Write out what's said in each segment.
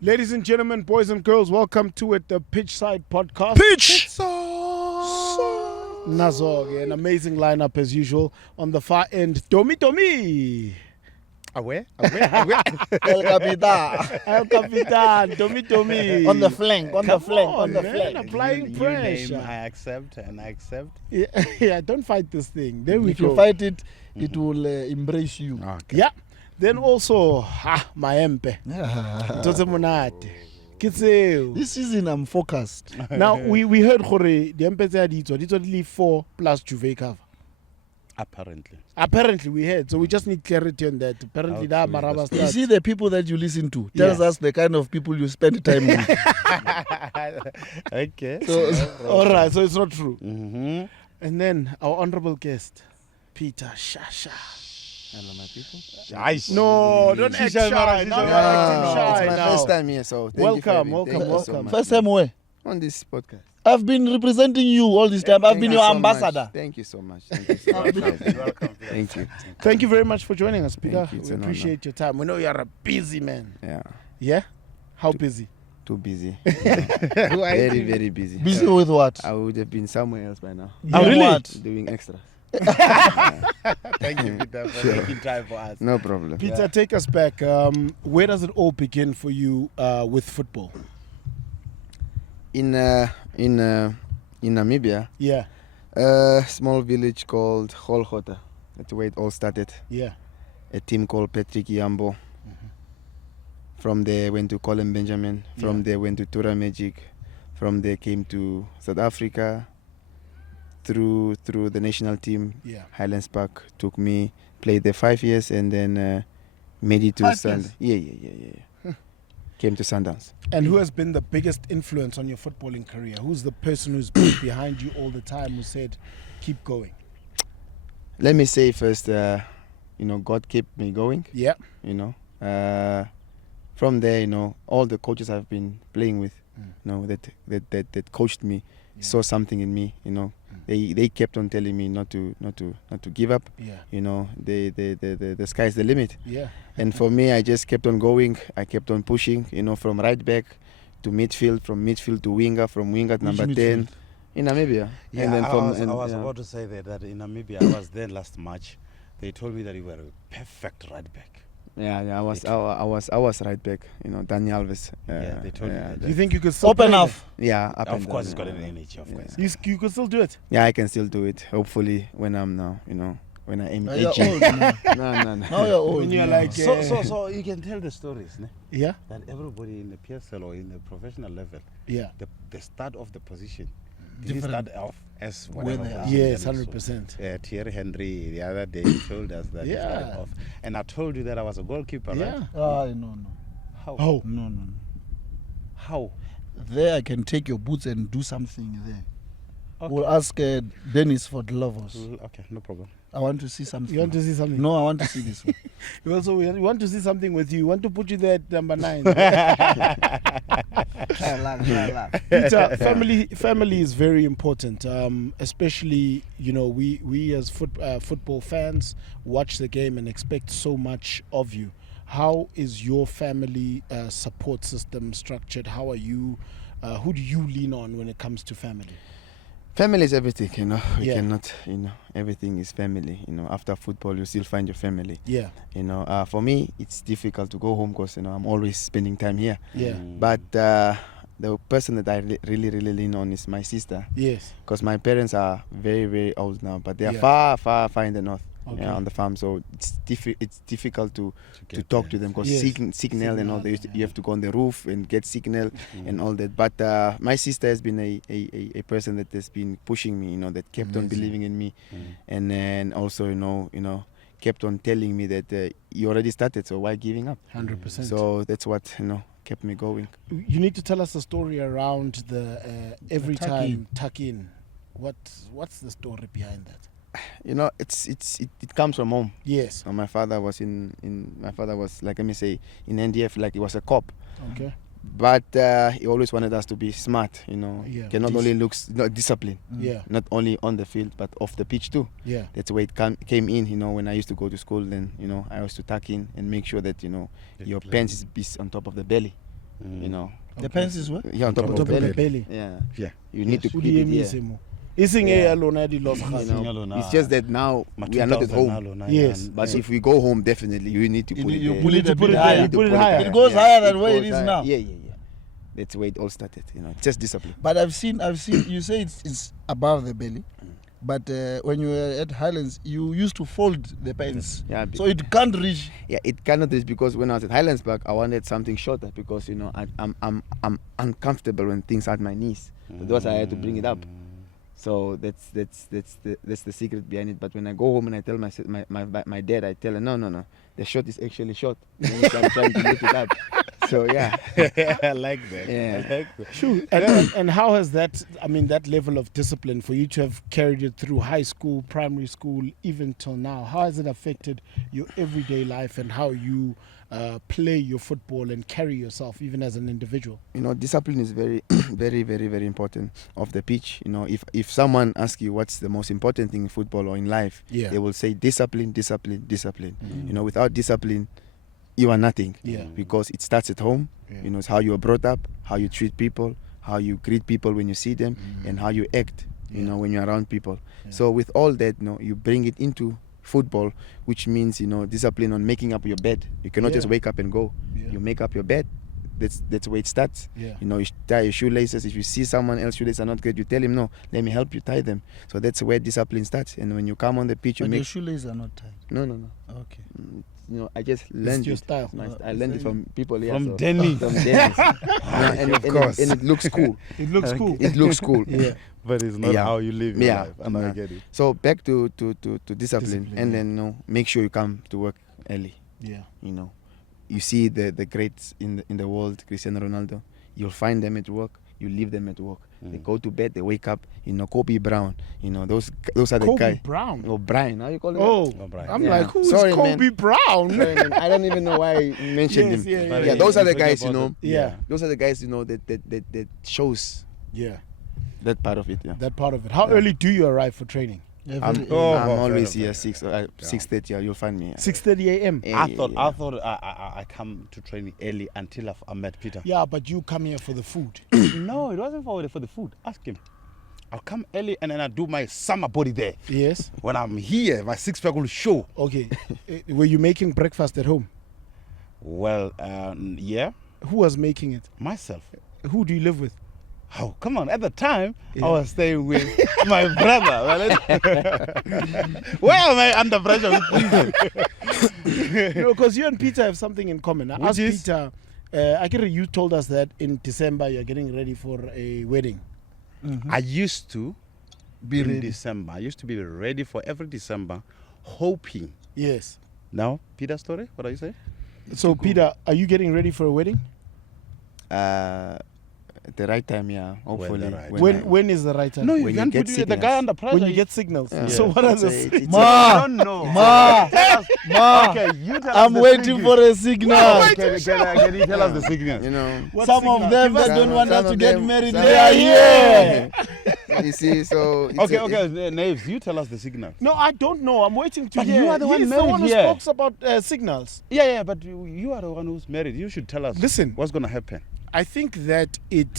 Ladies and gentlemen, boys and girls, welcome to it, the Pitchside podcast. Nazog, an amazing lineup as usual. On the far end, Domi. Aware? El Capitan. El Capitan, Domi. On the flank, on the Come flank, on, on the man. flank. Applying You pressure. name, I accept and I accept. Yeah, don't fight this thing. There we If go. you fight it, it will embrace you. Okay. Yeah. Then also, Maempe. Totse monate. Kitseo. This season I'm focused. Now, we heard Hore, the Empete did only 4 plus Juve cover. Apparently, we heard. So we just need clarity on that. Apparently, How that true is Maraba that? You starts. see the people that you listen to tells us the kind of people you spend time with. Okay. All right, so it's not true. Mm-hmm. And then our honorable guest, Peter Shasha. Hello, my people. No, don't act shy. Now you're acting shy It's my now. first time here, so thank you for Welcome, having me. Thank you so welcome. much. First time where? On this podcast. I've been representing you all this time. I've Thank been you your so ambassador. much. Thank you so much. Thank you so much. Welcome. Thank you. Thank you very much for joining us, Peter. Thank you. It's We an appreciate your time. We know you're a busy man. Yeah, Yeah? How busy? too busy. Why? Very, very busy. Busy with what? I would have been somewhere else by now, Oh, Doing really? what? doing extras. Thank you, Peter, for making time for us. No problem. Peter, take us back. Where does it all begin for you with football? In Namibia, Yeah, a small village called Holhota. That's where it all started. yeah. A team called Patrick Yambo. From there went to Colin Benjamin. From Yeah. there went to Tura Magic. From there came to South Africa. Through the national team, Yeah. Highlands Park took me, played there 5 years, and then made it to 5 Sundowns. years? Yeah. Came to Sundowns. And who has been the biggest influence on your footballing career? Who's the person who's been behind you all the time who said, keep going? Let me say first, God kept me going. Yeah. From there, all the coaches I've been playing with, Mm. that coached me, Yeah. saw something in me. They kept on telling me not to give up. Yeah. The sky's the limit. Yeah. And for me, I just kept on going. I kept on pushing. From right back to midfield, from midfield to winger, from winger to Which number 10 midfield? in Namibia. Yeah, and then I from was and, about to say that in Namibia, I was there last March. They told me that you were a perfect right back. I was right back. Daniel Alves. Yeah, they told me that. Do you think you could still Open play up. Yeah, up Of and course, down, it's got yeah. an energy, of course. that? You could still do it. Yeah, I can still do it. Hopefully, when I'm now, when I am Now you're aging. old now. No. Now you're old. When you're now. like, So you can tell the stories, ne? yeah, That everybody in the PSL or in the professional level, yeah. the start of the position didn't Different. start off as Where whatever they are. position Yes, that is. 100%. Thierry Henry the other day told us that he Yeah. started off, and I told you that I was a goalkeeper, Yeah. right? No. How? Oh, No. How? There I can take your boots and do something there. Okay. We'll ask Dennis for Glovos. Okay, no problem. I want to see something. you want to see something? No, I want to see this one. We also we want to see something with you. We want to put you there at number 9. Peter, family is very important. Especially, we as football fans watch the game and expect so much of you. How is your family support system structured? How are you? Who do you lean on when it comes to family? Family is everything, We Yeah. cannot, everything is family. After football, you still find your family. Yeah, For me, it's difficult to go home because I'm always spending time here. yeah, But the person that I really lean on is my sister, yes, because my parents are very, very old now, but they are Yeah. far in the north, Okay. on the farm. So it's difficult to get talk there. to them because Yes. signal and all that. You have to go on the roof and get signal Mm. and all that. But my sister has been a person that has been pushing me, that kept on Amazing. believing in me, Mm. and then also kept on telling me that you already started, so why giving up? 100%. So that's what kept me going. You need to tell us the story around the every tuck time in. tuck in. What's the story behind that? It comes from home. Yes. So my father was my father was, like, let me say, in NDF, like he was a cop. Okay. But he always wanted us to be smart, Yeah. Cannot only look discipline, Yeah. not only on the field but off the pitch too. Yeah. That's where it came in, when I used to go to school. Then I used to tuck in and make sure that your pants is on top of the belly. You know. The pants is what? Yeah, on top, top of the belly. belly. Yeah. Yeah. You need to O keep di it here. emise mo. E seng e ya lona di lost You kgale. know, Lona, it's just that now we are not at home. Yes. But if we go home, definitely you need to You put need- it you there. pull it a put bit it higher. there, You put it pull higher. It goes higher than where it goes is higher. now. Yeah. That's where it all started. You know, just discipline. But I've seen. You say it's above the belly, but when you were at Highlands, you used to fold the pants, Yeah, so it can't reach. Yeah, it cannot is because when I was at Highlands Park, I wanted something shorter because you know I'm uncomfortable when things are at my knees. So that's why I had to bring it up. So that's the secret behind it. But when I go home and I tell my dad, I tell her no, the short is actually short. Then he starts trying to lift it up. So yeah, I like that. Yeah. I like that. Sure. And how has that, that level of discipline for you to have carried it through high school, primary school, even till now, how has it affected your everyday life and how you play your football and carry yourself even as an individual? you know, discipline is very, very, very, very important off the pitch. You know, if someone asks you what's the most important thing in football or in life, Yeah. they will say discipline. You know, without discipline, you are nothing. Yeah. Because it starts at home. Yeah. You know, it's how you are brought up, how you treat people, how you greet people when you see them, and how you act. You know, when you're around people. Yeah. So with all that, you know, you bring it into football, which means, you know, discipline on making up your bed. You cannot just Yeah. wake up and go. Yeah. You make up your bed. That's where it starts. Yeah. You know, you tie your shoelaces. If you see someone else shoelaces are not good, you tell him, no, let me help you tie them. So that's where discipline starts. And when you come on the pitch, you But make your shoelaces are not tied. no. Okay. You know, I just learned your it. style. I learned it from people here. From so- Denny. From Dennis. and it looks cool. It looks cool. It looks cool. Yeah. But it's not Yeah. how you live your Yeah. life. And I Yeah. get it. So back to discipline, Discipline, and yeah. then, you know, make sure you come to work early. Yeah. You know, you see the greats in the world, Cristiano Ronaldo. You'll find them at work. You leave them at work. They go to bed. They wake up. You know, Kobe Brown. You know, those are the Kobe guys. Brown. Oh, Brian. How you call him? Oh, Oh, Brian. I'm Yeah. like, who's Sorry, Kobe man. Brown? Sorry, man, I don't even know why I mentioned Yes, him. yeah, Yeah, those are the Forget guys, you about know. it. Yeah. Those are the guys, you know, that shows Yeah, that part of it. Yeah. that part of it. How Yeah. early do you arrive for training? I'm Oh, always fair, here fair. 6:30. You'll find me. 6:30 a.m. Yeah, yeah, yeah. I thought I come to training early until I met Peter. Yeah, but you come here for the food. No, it wasn't for the food. Ask him. I'll come early and then I do my summer body there. Yes. When I'm here, my six pack will show. Okay. Were you making breakfast at home? Well, yeah, Who was making it? myself. Who do you live with? Oh, come on. At the time, Yeah. I was staying with my brother. Why am I under pressure with you? No, because you and Peter have something in common. I Which asked is? Peter, you told us that in December you're getting ready for a wedding. Mm-hmm. I used to Be in ready. December. I used to be ready for every December, hoping. Yes. Now, Peter's story. What are you saying? So, Peter, are you getting ready for a wedding? At the right time, yeah. Hopefully. the right When is the right time? No, you When you can't get put the signals. guy under pressure. When you get signals. Yeah. So what are It's the a- it's a- Ma! I don't know. Ma! Ma! Okay, you tell us I'm the waiting signals. for a signal. Can you tell us the signals? You know. What Some signal? of them Give us that don't want some us to of get them- married, some- they are here. You see, so it's Okay, Naves, you tell us the signals. No, I don't know. I'm waiting to But hear. you are the one He's the married one who here. speaks about signals. Yeah, but you are the one who's married. You should tell us. Listen. What's going to happen? I think that it.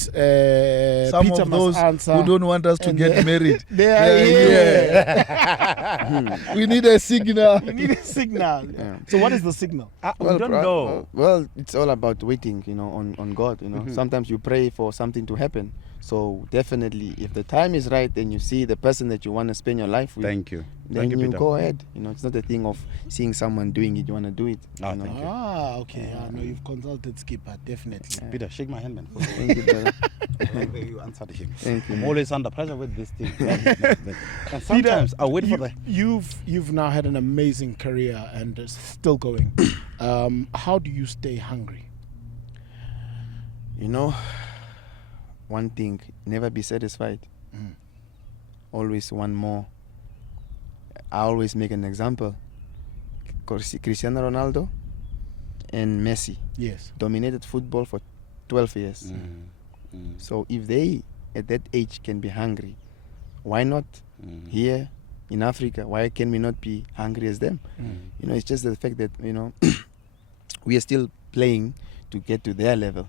Some Peter of those must answer. who don't want us to and get married, They are here. we need a signal. You need a signal. Yeah. So what is the signal? We don't know. Well, it's all about waiting, you know, on God. You know, Mhm. sometimes you pray for something to happen. So definitely, if the time is right, and you see the person that you want to spend your life with, Thank you. then Thank you, you Peter. go ahead. You know, it's not a thing of seeing someone doing it. You want to do it. Ah, you know? thank you. Ah, okay. No, you've consulted Skipper, definitely. Yeah. Peter, shake my hand, man. Thank you, brother. You answered him. Thank you. I'm man. always under pressure with this thing. And sometimes I wait for the. You've now had an amazing career and still going. How do you stay hungry? You know, one thing: never be satisfied. Mm. Always want more. I always make an example. Cristiano Ronaldo and Messi Yes. dominated football for 12 years. So if they at that age can be hungry, why not here in Africa? Why can we not be hungry as them? You know, it's just the fact that, you know, we are still playing to get to their level.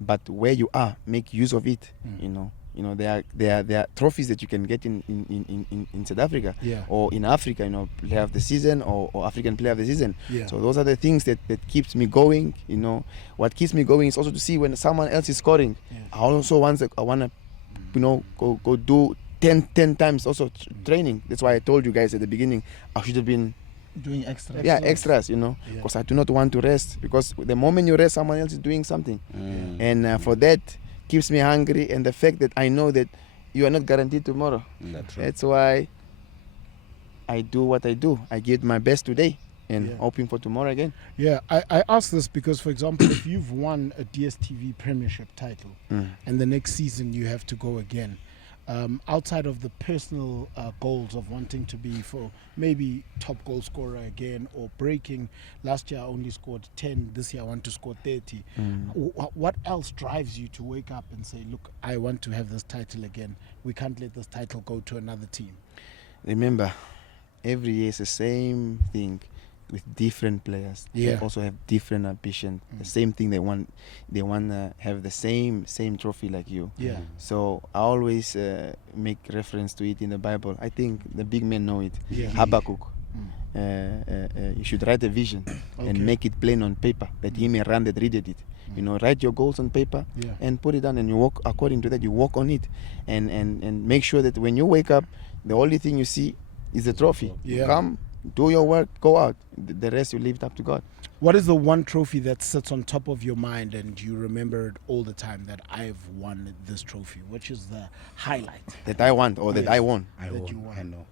But where you are, make use of it. You know, there are trophies that you can get in South Africa or in Africa. You know, player of the season or African player of the season. So those are the things that keeps me going. You know, what keeps me going is also to see when someone else is scoring. I also want to, you know, go do 10 times also training. That's why I told you guys at the beginning I should have been doing extras. Yeah, extras, you know, because I do not want to rest, because the moment you rest, someone else is doing something. And for that keeps me hungry, and the fact that I know that you are not guaranteed tomorrow. That's why I do what I do. I give my best today and hoping for tomorrow again. Yeah, I ask this because, for example, if you've won a DStv Premiership title and the next season you have to go again, outside of the personal goals of wanting to be for maybe top goal scorer again or breaking, last year I only scored 10, this year I want to score 30. What else drives you to wake up and say, look, I want to have this title again, we can't let this title go to another team? Remember, every year is the same thing with different players. They also have different ambition. The same thing, they want to have the same trophy like you. So I always make reference to it in the Bible. I think the big men know it. Habakkuk. You should write a vision and make it plain on paper, that he may run that readeth it. You know, write your goals on paper and put it down, and you walk according to that. You walk on it, and make sure that when you wake up, the only thing you see is the trophy. Come, do your work, go out. The rest you leave it up to God. What is the one trophy that sits on top of your mind and you remember it all the time, that I've won this trophy? Which is the highlight? That I want, or that I won? I know.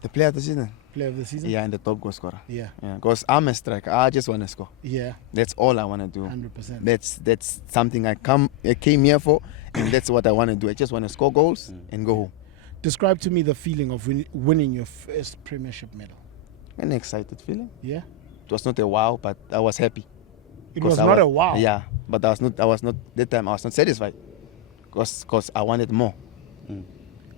The player of the season. Player of the season? Yeah, and the top goal scorer. Yeah. Because I'm a striker. I just want to score. Yeah. That's all I want to do. 100%. That's something I came here for, and that's what I want to do. I just want to score goals and go home. Describe to me the feeling of winning your first Premiership medal. An excited feeling. Yeah. It was not a wow, but I was happy. It was not a wow. Yeah, but I was not that time. I was not satisfied because I wanted more.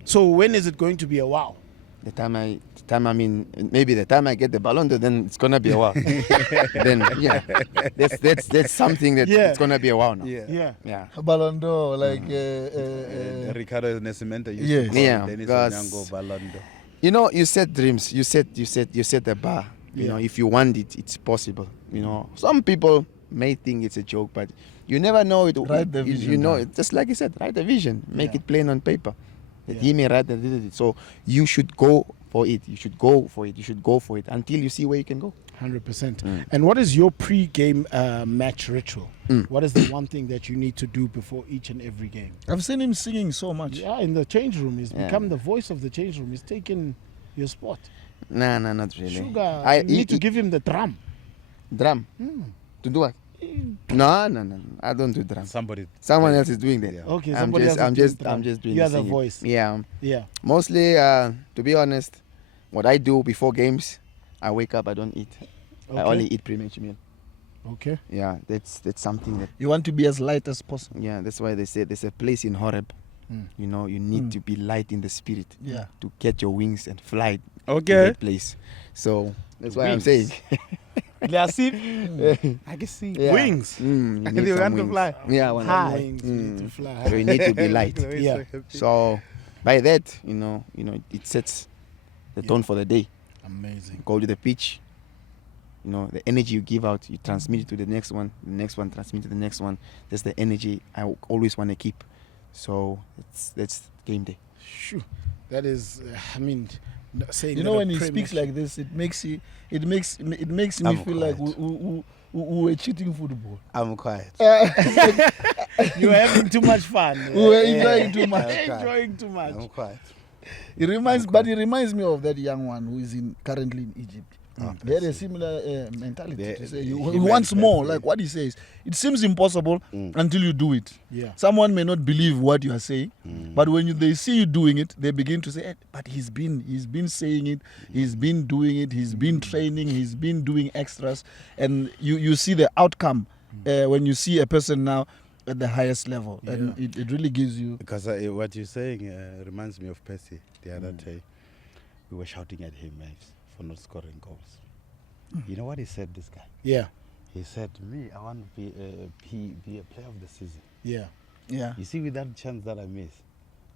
So when is it going to be a wow? The time I mean, maybe the time I get the Ballon d'Or, then it's gonna be a wow. Then that's something that it's gonna be a wow now. Yeah. Ballon d'Or, like Ricardo Nascimento used Yes. to call Yeah, Dennis because- Onyango Ballon d'Or. You know, you set dreams. You set the bar. You know, if you want it, it's possible. You know, some people may think it's a joke, but you never know it. Write the vision You know, down. it's just like you said, write the vision, make it plain on paper. That he may write it. So you should go for it. You should go for it. You should go for it until you see where you can go. 100%. And what is your pre-game match ritual? What is the one thing that you need to do before each and every game? I've seen him singing so much. Yeah, in the change room. He's become the voice of the change room. He's taken your spot. Nah, not really. Sugar, I you need to give him the drum. drum. To do what? No. I don't do drum. Someone else is doing that. Okay, I'm somebody else I'm is just doing You are the the singing. voice. Yeah. Yeah. Mostly, to be honest, what I do before games, I wake up, I don't eat. I only eat pre-match meal. Okay. Yeah, that's something that. You want to be as light as possible. Yeah, that's why they say there's a place in Horeb. You know, you need to be light in the spirit to get your wings and fly to that place. So that's why I'm saying. I can see Wings. You need You some want to wings. fly? Yeah, I High. want Wings, you need to fly. So you need to be light. Yeah. So by that, you know, it sets the tone for the day. Amazing. Go to the pitch. You know, the energy you give out, you transmit it to the next one transmit to the next one. That's the energy I always want to keep. So that's game day. Shoo. That is, saying You that know, a when he Premier- speaks like this, it makes me I'm feel like quiet. we were cheating football. I'm quiet. You're having too much fun. We were enjoying too much. Enjoying too much. I'm quiet. It reminds me of that young one who is currently in Egypt. They had a similar mentality. They- To say he he meant wants more. that, Like what he says, it seems impossible until you do it. Yeah. Someone may not believe what you are saying, but when they see you doing it, they begin to say, "But he's been saying it. He's been doing it. He's been training. He's been doing extras." And you see the outcome when you see a person now at the highest level, and it really gives you. Because what you're saying reminds me of Percy the other day. We were shouting at him for not scoring goals. You know what he said, this guy? Yeah. He said to me, I want to be a player of the season. Yeah. Yeah. You see, with that chance that I miss,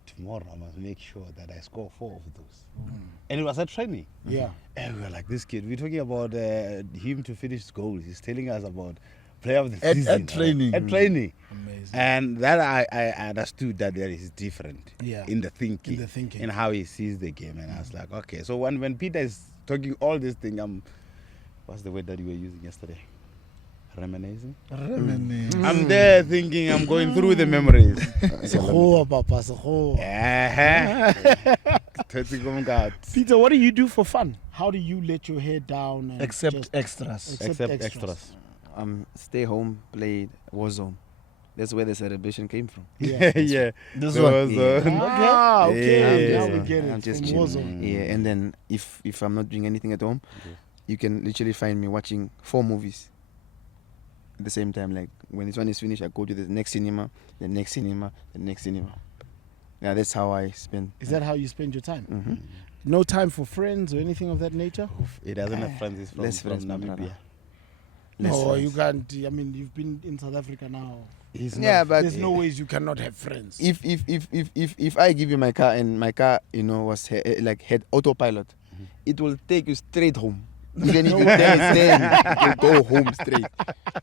tomorrow I must make sure that I score 4 of those. And it was at training. Yeah. And we were like, this kid, we're talking about him to finish goals. He's telling us about player of the At season. training. At training. Amazing. And that I understood that there is different in the thinking. In the thinking. In how he sees the game. And I was like, okay. So when Peter is talking all this thing, what's the word that you were using yesterday? Reminiscing? I'm there thinking, I'm going through the memories. Sekgowa, Papa, sekgowa. Peter, what do you do for fun? How do you let your hair down? And Except just- extras. Except extras. Stay home, play Warzone. That's where the celebration came from. Yeah. Yeah. This There one. was, Ah, okay. Yeah. Now we get it. I'm just From chilling. Warzone. Yeah, and then if I'm not doing anything at home, you can literally find me watching 4 movies at the same time. Like when this one is finished, I go to the next cinema, the next cinema, the next cinema. Yeah, that's how I spend. Is that how you spend your time? Mm-hmm. No time for friends or anything of that nature? He doesn't have friends. He's Less from friends, my Namibia. brother. No, Less you friends. can't. I mean, you've been in South Africa now. He's Yeah, not, but There's no ways you cannot have friends. if I give you my car and my car, was had autopilot, it will take you straight home. Even if you tell it 10, it will go home straight.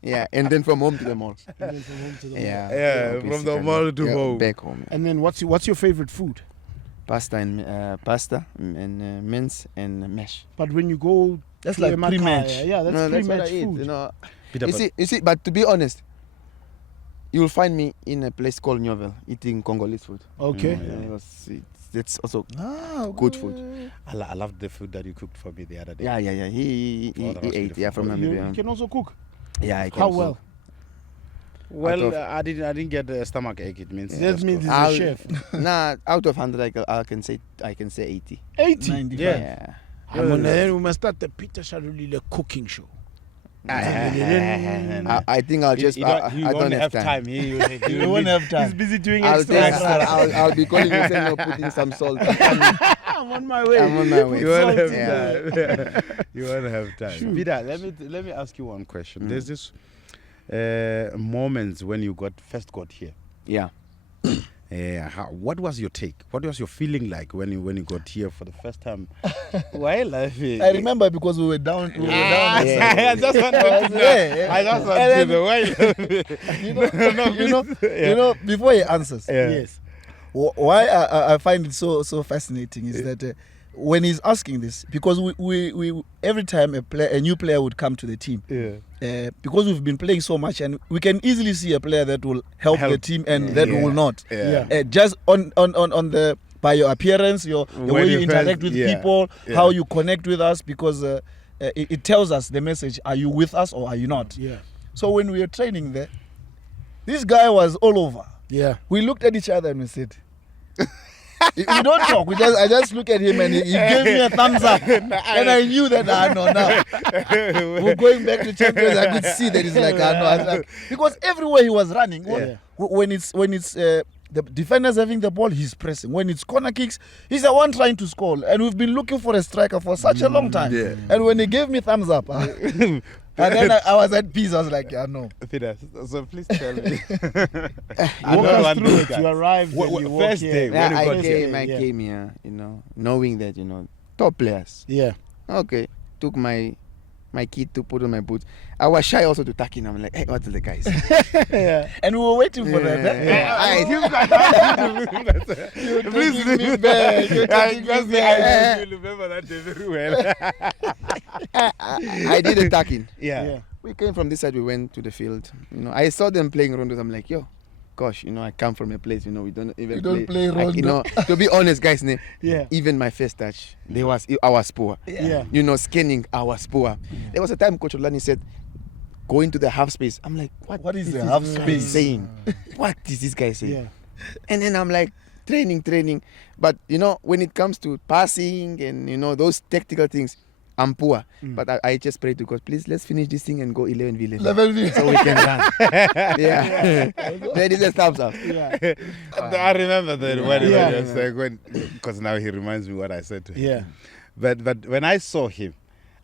Yeah, and then from home to the mall. And then from home to the mall. Yeah, Yeah, from the basically, mall to yeah, home. back home. And then what's your favorite food? Pasta and mince and mash. But when you go That's to like Emakhaya, pre-match. yeah, that's No, that's what I pre-match eat. food. Peter, You see, but to be honest, you'll find me in a place called Nyovel eating Congolese food. Okay. Mm, yeah. That's also Ah, good food. I loved the food that you cooked for me the other day. Yeah. He Oh, that was ate. Yeah, from beautiful. You Namibia. can also cook. Yeah, I How can well? cook. Well, Out of- I didn't get a stomach ache. It means That means he's a I'll- chef. Nah, out of 100, I can say 80. 80. 95. Yeah. Then we must start the Peter Shalulile cooking show. I think I'll just. He I won't don't have time. He You won't have He's time. busy doing I'll, extra. take, I'll be calling you saying, putting some salt. I'm on my way. I'm on my way. You won't have Yeah. time. You won't have time. Peter, let me ask you one question. There's this moments when you first got here. Yeah. What was your take? What was your feeling like when you got here for the first time? Why laughing? I remember because we were down. I just wanted to know. Yeah. I just wanted to know why. You know, before he answers, Yes. why I find it so fascinating is that when he's asking this, because we every time a new player would come to the team, because we've been playing so much, and we can easily see a player that will help the team and that will not. Yeah. Just on the by your appearance, the way you interact with people, how you connect with us, because it tells us the message: are you with us or are you not? Yeah. So when we were training there, this guy was all over. Yeah. We looked at each other and we said, we don't talk. I just look at him and he gave me a thumbs up. And I knew that, no, now. We're going back to Champions. I could see that he's like, no. I was like, because everywhere he was running, when it's the defenders having the ball, he's pressing. When it's corner kicks, he's the one trying to score. And we've been looking for a striker for such a long time. Yeah. And when he gave me thumbs up, and then I was at peace. I was like, no. Peter, so please tell me. Walk us through it. You arrived and you walked First here. day, Yeah, when you I got here. came here, knowing that, top players. Yeah. Okay, took my kid to put on my boots. I was shy also to tuck in. I'm like, hey, what's the guys? Yeah. And we were waiting for that. You're Please taking me back. You're taking me back. I remember that day very well. I did a tuck in. Yeah. We came from this side, we went to the field. I saw them playing rondos. I'm like, yo, gosh, I come from a place, we don't even You don't play rondo. To be honest, guys, Yeah. even my first touch, I was poor. Yeah. Scanning, I was poor. There was a time Coach Olani said, go into the half space. I'm like, What is the this half guy space? saying? What is this guy saying? Yeah. And then I'm like, training. But, when it comes to passing and, those tactical things, I'm poor. But I just pray to God, please, let's finish this thing and go 11v11. 11v11. So we can run. Yeah. That is a thumbs up. Yeah. I remember that when Yeah. he was because now he reminds me what I said to him. Yeah. But when I saw him,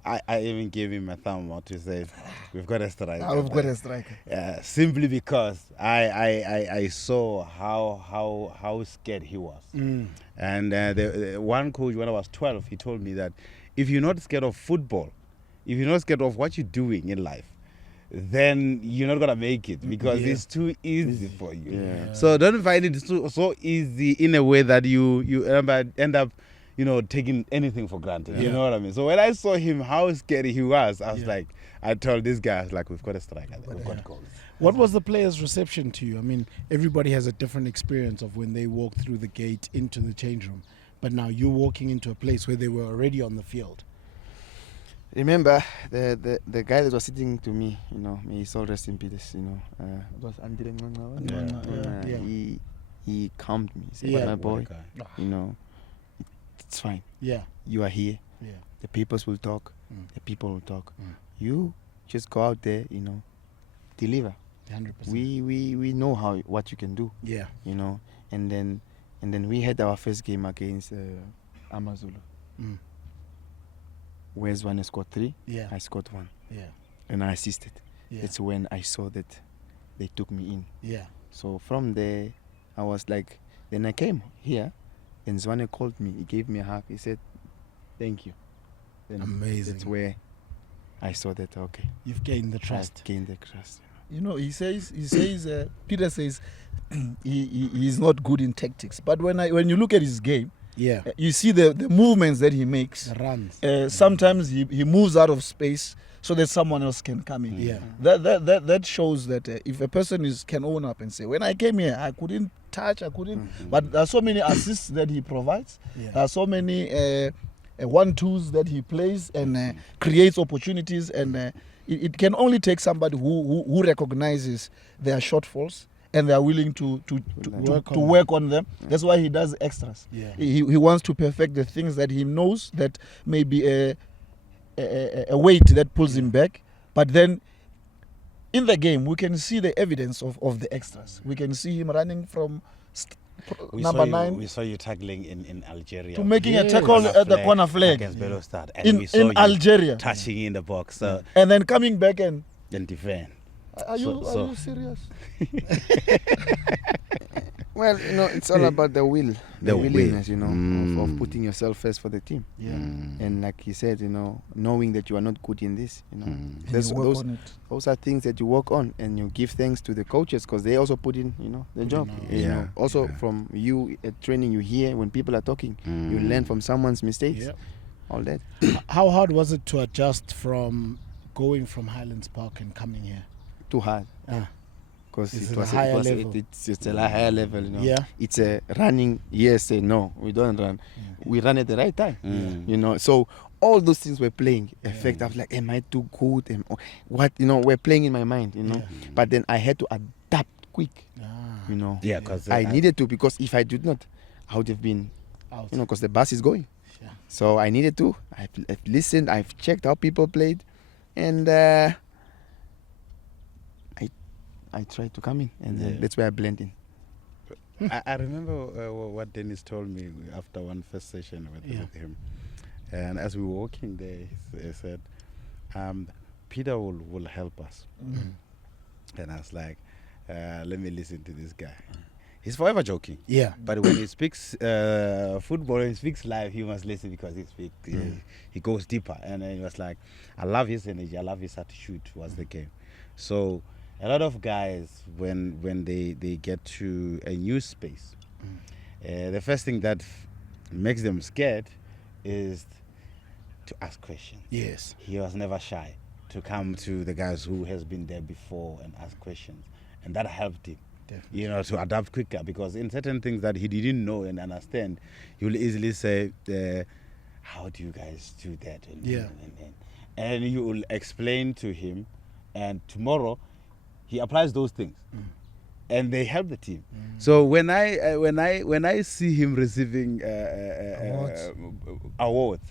I even gave him a thumb out to say, we've got a striker. I've got a striker. Simply because I saw how scared he was. And the one coach, when I was 12, he told me that if you're not scared of football, if you're not scared of what you're doing in life, then you're not gonna make it because it's too easy for you. Yeah. So don't find it so easy in a way that you end up, taking anything for granted. You know what I mean? So when I saw him, how scary he was, I was like, I told this guy, I was like, we've got a striker, we've got goals. What was the players' reception to you? I mean, everybody has a different experience of when they walk through the gate into the change room, but now you're walking into a place where they were already on the field. Remember the guy that was sitting to me, may his soul rest in peace, it was Andre Ngqanga. He calmed me. He said, my boy, it's fine. Yeah. You are here. Yeah. The papers will talk. The people will talk. You just go out there, deliver. 100%. We know what you can do. Yeah. And then we had our first game against Amazulu. Where Zwane scored 3, I scored 1. Yeah. And I assisted. Yeah. That's when I saw that they took me in. Yeah. So from there, I was like, then I came here, and Zwane called me. He gave me a hug. He said, "Thank you." Then Amazing. That's where I saw that. Okay, You've gained the trust. I've gained the trust. He says, Peter says, he's not good in tactics. But when you look at his game, Yeah. you see the movements that he makes. The runs. Sometimes he moves out of space so that someone else can come in. Yeah. That shows that if a person can own up and say, when I came here, I couldn't touch, but there are so many assists that he provides. Yeah. There are so many 1-2s that he plays and creates opportunities, and it can only take somebody who recognizes their shortfalls and they are willing to work on them. That's why he does extras. Yeah. He wants to perfect the things that he knows that may be a weight that pulls him back. But then in the game, we can see the evidence of the extras. We can see him running from number 9. We saw you tackling in Algeria. To making a tackle at the corner flag. Against Belostad. And we saw In you Algeria. touching in the box. So, And then coming back and... and defend. Are you serious? Well, it's all about the will, the willingness, will. of putting yourself first for the team. Yeah. And like he said, knowing that you are not good in this, And you work on it. those are things that you work on, and you give thanks to the coaches because they also put in, the job. Yeah. Also from you at training, you hear when people are talking, you learn from someone's mistakes. Yeah. All that. How hard was it to adjust from going from Highlands Park and coming here? Too hard. Because It's a higher level. It's a higher level, Yeah. It's a running, yes and no. We don't run. We run at the right time, So all those things were playing effect. I was like, am I too good? What, we're playing in my mind, But then I had to adapt quick, Yeah, because I needed to, because if I did not, I would have been, Out. because the bus is going. Yeah. So I needed to. I've listened. I've checked how people played, and I tried to come in, and then that's where I blend in. I remember what Dennis told me after one first session with him. And as we were walking there, he said, Peter will help us. And I was like, let me listen to this guy. He's forever joking. Yeah. But when he speaks football, he speaks live, you must listen because he goes deeper. And then he was like, I love his energy, I love his attitude towards the game. So a lot of guys, when they get to a new space, the first thing that makes them scared is to ask questions. Yes. He was never shy to come to the guys who has been there before and ask questions. And that helped him. Definitely. To adapt quicker, because in certain things that he didn't know and understand, he will easily say, how do you guys do that? And you will explain to him, and tomorrow he applies those things, and they help the team. So when I see him receiving awards,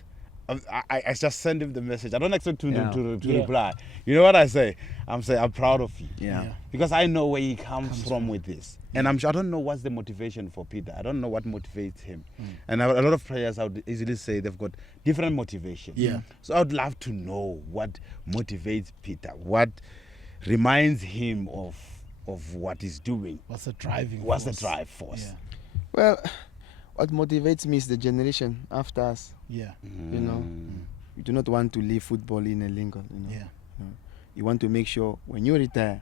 I just send him the message. I don't expect him Yeah. to Yeah. reply. You know what I say? I'm saying I'm proud of you. Yeah. Because I know where he comes from with this. And I don't know what's the motivation for Peter. I don't know what motivates him. And a lot of players, I would easily say they've got different motivation. Yeah. So I would love to know what motivates Peter, what reminds him of what he's doing. What's the driving What's force? the drive force? Yeah. Well, what motivates me is the generation after us. Yeah. You know, you do not want to leave football in a Lincoln. You know, Yeah. you want to make sure when you retire,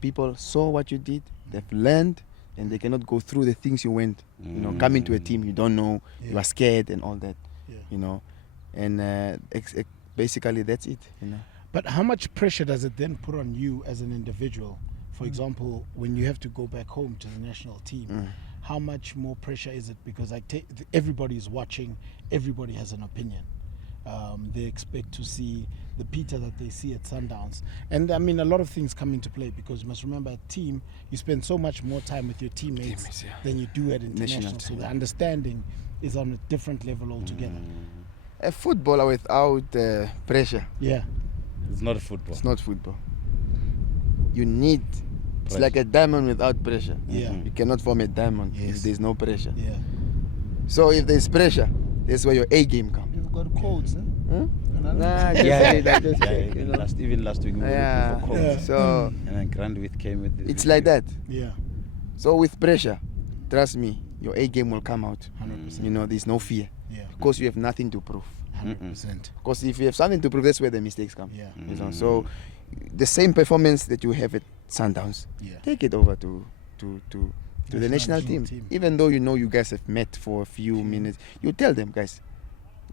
people saw what you did, they've learned, and they cannot go through the things you went. You know, coming to a team you don't know, you Yeah. are scared and all that. Yeah. You know, and basically that's it. You know. But how much pressure does it then put on you as an individual? For example, when you have to go back home to the national team, how much more pressure is it? Because everybody is watching, everybody has an opinion. They expect to see the Peter that they see at Sundowns. And I mean, a lot of things come into play because you must remember, a team, you spend so much more time with your teammates yeah. than you do at international. National So team. the understanding is on a different level altogether. A footballer without pressure, Yeah. It's not football. it's not football. You need. It's Pressure. like a diamond without pressure. Yeah. You cannot form a diamond Yes. if there's no pressure. Yeah. So if there's pressure, that's where your A game comes. You've got codes, huh? Nah, just say that. Just say, you know. Even last week we were Yeah. looking for codes. So And then Grandwith came with this. it's like that. Yeah. So with pressure, trust me, your A game will come out. 100%. You know, there's no fear Yeah. because you have nothing to prove. 100%. Because if you have something to prove, that's where the mistakes come. Yeah. You know, so the same performance that you have at Sundowns, Yeah. take it over to the national team. Even though you know you guys have met for a few minutes, you tell them, guys,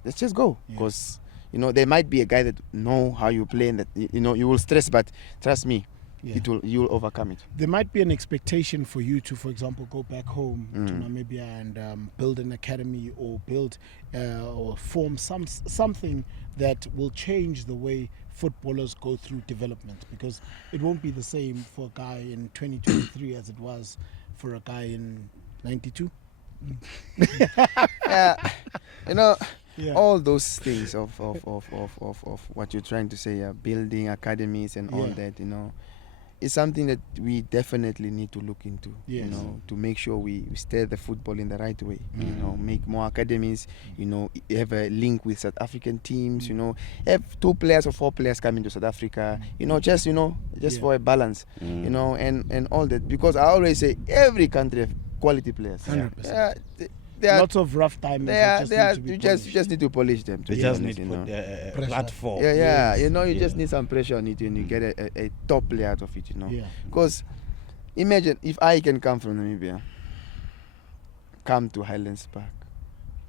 let's just go. Yeah. Because you know there might be a guy that know how you play and that you know you will stress, but trust me, Yeah. you will overcome it. There might be an expectation for you to, for example, go back home to Mm. Namibia and build an academy or build or form something that will change the way footballers go through development, because it won't be the same for a guy in 2023 as it was for a guy in 92. Yeah, you know. Yeah. All those things of what you're trying to say, building academies and all Yeah. that, you know, is something that we definitely need to look into. Yes. You know, to make sure we steer the football in the right way. You know, make more academies. You know, have a link with South African teams. You know, have 2 players or 4 players coming to South Africa. You know, just Yeah. for a balance. You know, and all that, because I always say every country have quality players. 100%. They are, Lots of rough diamonds. they that are, just they need are, to be you polished. just need to polish them. To They be just honest, need you to know. put a Pressure. platform. Yeah, you know, you Yeah. just need some pressure on it and you get a top player out of it, you know. Yeah. Because imagine if I can come from Namibia, come to Highlands Park,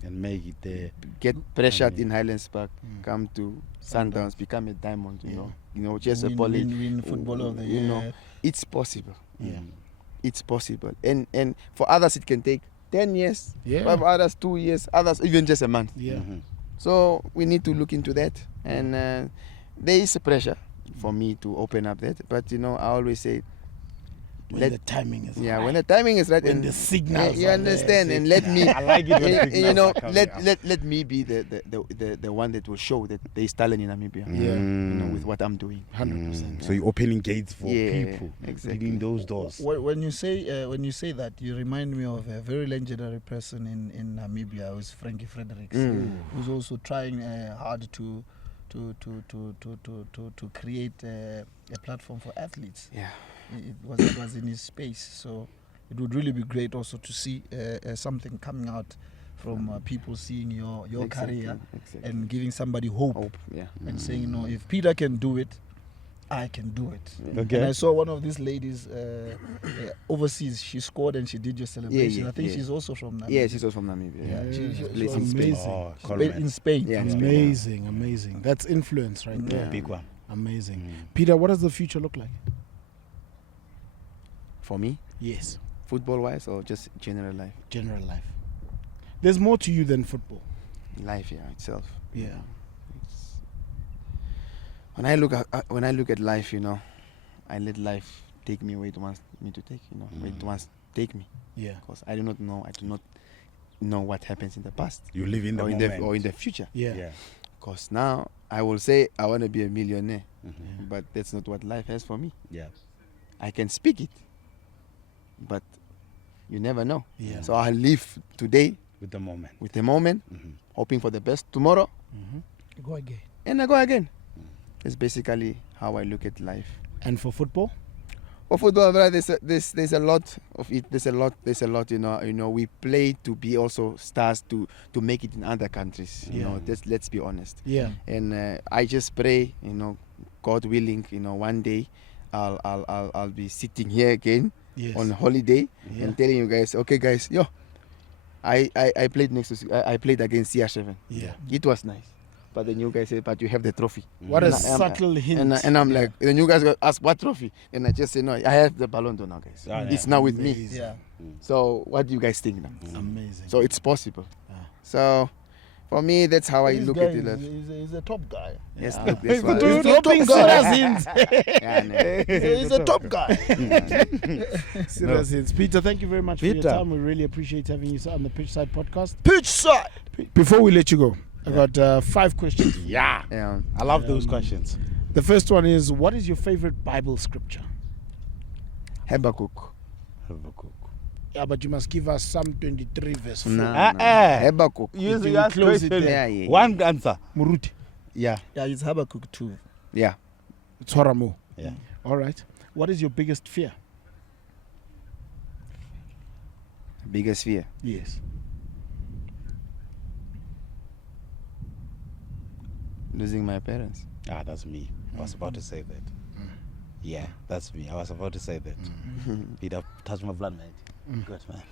And make it there. get pressured Yeah. in Highlands Park, come to Sundowns, become a diamond, you know, just a polish. win footballer of the You year. know, it's possible. Yeah. It's possible. And for others it can take 10 years, Yeah. for others 2 years, others even just a month. Yeah. So we need to look into that, and there is a pressure for me to open up that. But you know, I always say, When the timing is right. when the timing is right, When and the signals you are understand, there, and let me, I like it when you signals know, are coming up. let me be the one that will show that there is talent in Namibia. Yeah. You know, with what I'm doing. 100%. So you're opening gates for Yeah, people. exactly. Opening those doors. When you say that, you remind me of a very legendary person in Namibia, who's Frankie Frederick, who's also trying hard to create a platform for athletes. Yeah. It was in his space, so it would really be great also to see something coming out from people seeing your career Exactly. and giving somebody hope, Hope. Yeah. and saying, you know, if Peter can do it, I can do it. Okay. And I saw one of these ladies overseas. She scored and she did your celebration. yeah, I think yeah. she's also from Namibia. Yeah, she's also from Namibia. Yeah, Yeah. she She was plays in Spain. amazing. Oh, In Spain. Yeah, in Spain. Amazing, amazing. That's influence right there. Yeah. Big one. Amazing. Peter, what does the future look like? For me, Yes, football-wise or just general life? general life. There's more to you than football. Life, yeah, itself. Yeah. It's, when I look at life, you know, I let life take me where it wants me to take. You know, where it wants to take me. Yeah. Because I do not know what happens in the past You live in the or moment. in the future. Yeah. Yeah. Because now I will say I want to be a millionaire, Mhm. but that's not what life has for me. Yeah. I can speak it, but you never know. Yeah. So I live today With the moment. with the moment, Mhm. hoping for the best tomorrow, Go again. and I go again. That's basically how I look at life. And for football? For football, brother, there's a lot of it. There's a lot. You know, we play to be also stars to make it in other countries. You Yeah. know, let's be honest. Yeah. And I just pray, you know, God willing, you know, one day I'll be sitting here again Yes. on holiday Yeah. and telling you guys, okay, guys, I played I played against CR7. Yeah. It was nice, but then you guys said, but you have the trophy. What a And I- subtle hint. And I'm like, then you guys ask what trophy, and I just say no, I have the Ballon d'Or now, guys. Ah, It's yeah. now with me. Amazing. Yeah. So what do you guys think now? Amazing. So it's possible. Ah. So for me, that's how I This look guy at it. He's a top guy. Yes, Yeah. look, that's why. Dude, He's a dropping top guy. serious hints. Yeah, no. He's a top guy. Serious hints. Peter, thank you very much for your Peter. time. We really appreciate having you on the Pitchside podcast. Pitchside. Before we let you go, I got 5 questions. Yeah. Yeah. I love those questions. The first one is, what is your favorite Bible scripture? Habakkuk. Yeah, but you must give us Psalm 23 verse 4. Nah, Eh. Habakkuk. Use You your close it question. there. Yeah. One answer. Muruti. Yeah. Yeah, it's Habakkuk too. Yeah. It's Horamo. Yeah. All right. What is your biggest fear? Biggest fear. Yes. Losing my parents. Ah, that's me. I was about to say that. Yeah, that's me. I was about to say that. Peter, touch my blood, mate. Good, man.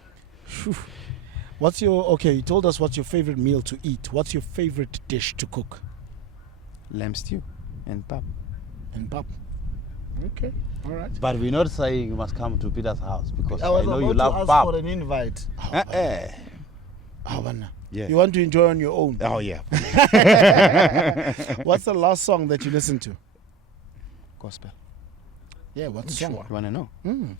What's your, okay, you told us what's your favorite meal to eat. What's your favorite dish to cook? Lamb stew and pap. And pap. Okay. All right. But we're not saying you must come to Peter's house because I I was know about you to love ask pap. for an invite. Yeah. You want to enjoy on your own. Oh, yeah. What's the last song that you listened to? Gospel. Yeah, what Sure. song? You wanna know? Mm.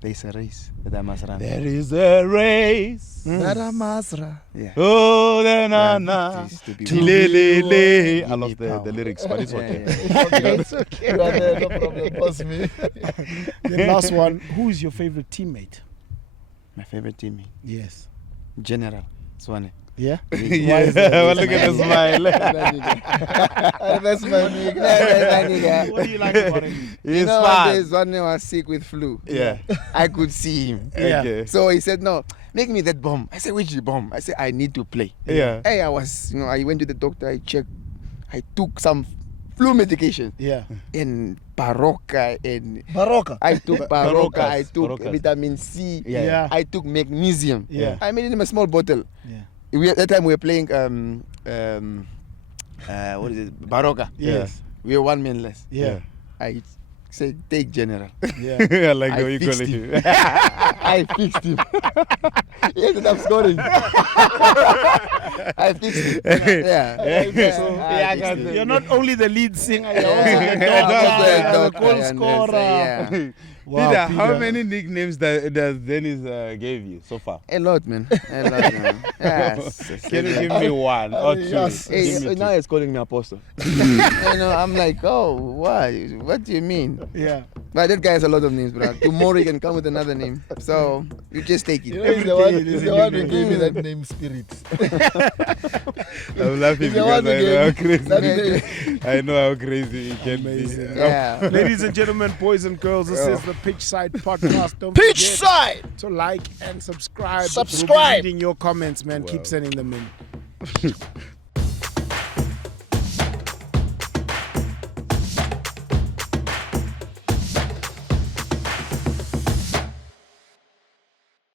There's a race that I must run. There is a race. Nara Masra. Yeah. Oh, the na na. It is to be Tilelele. I Give love me the power. lyrics, but it's Yeah, okay. yeah. It's okay. You are there, no problem. Boss me. The last one, who is your favorite teammate? My favorite team, Yes. General Swane. Yeah? Yeah, well, look at the smile. That's my nigga. What do you like about it? He's You know, fun. days Swane was sick with flu. Yeah. I could see him. Yeah. Okay. So he said, no, make me that bomb. I said, which bomb? I said, I need to play. Yeah. Hey, I went to the doctor, I checked. I took some flu medication Yeah. and Baroka and Baroka. I took Baroka, Barokas, I took Barokas. vitamin C, Yeah. Yeah. I took magnesium. Yeah. I made it in a small bottle. Yeah. At that time we were playing what is it? Baroka. Yes. We were 1 man less. Yeah. I said, take General. Yeah. I like I the way you fixed call him. it. I fixed him. He ended up scoring. I fixed him. Yeah. So, I fixed him. You're not only the lead singer, you're Yeah. also the Also doctor, the doctor, goal and scorer. yeah. Wow, Peter, how Peter. many nicknames does Dennis gave you so far? A lot, man. A lot, man. Yes. Can you give me one or two? Yes. Hey, Give me now two. he's calling me apostle. I'm like, oh, why? What do you mean? Yeah. But that guy has a lot of names, bro. Tomorrow he can come with another name. So you just take You know, it. he's the one, day he's is the a one new who gave me name. that name, Spirit. I'm laughing He's the one because who I know how gave me that crazy. name. I know how crazy he can Amazing. be. Yeah. Ladies and gentlemen, boys and girls, this is the Pitchside podcast. Don't Pitchside. forget to like and subscribe. Subscribe. We'll be reading your comments, man. Wow. Keep sending them in.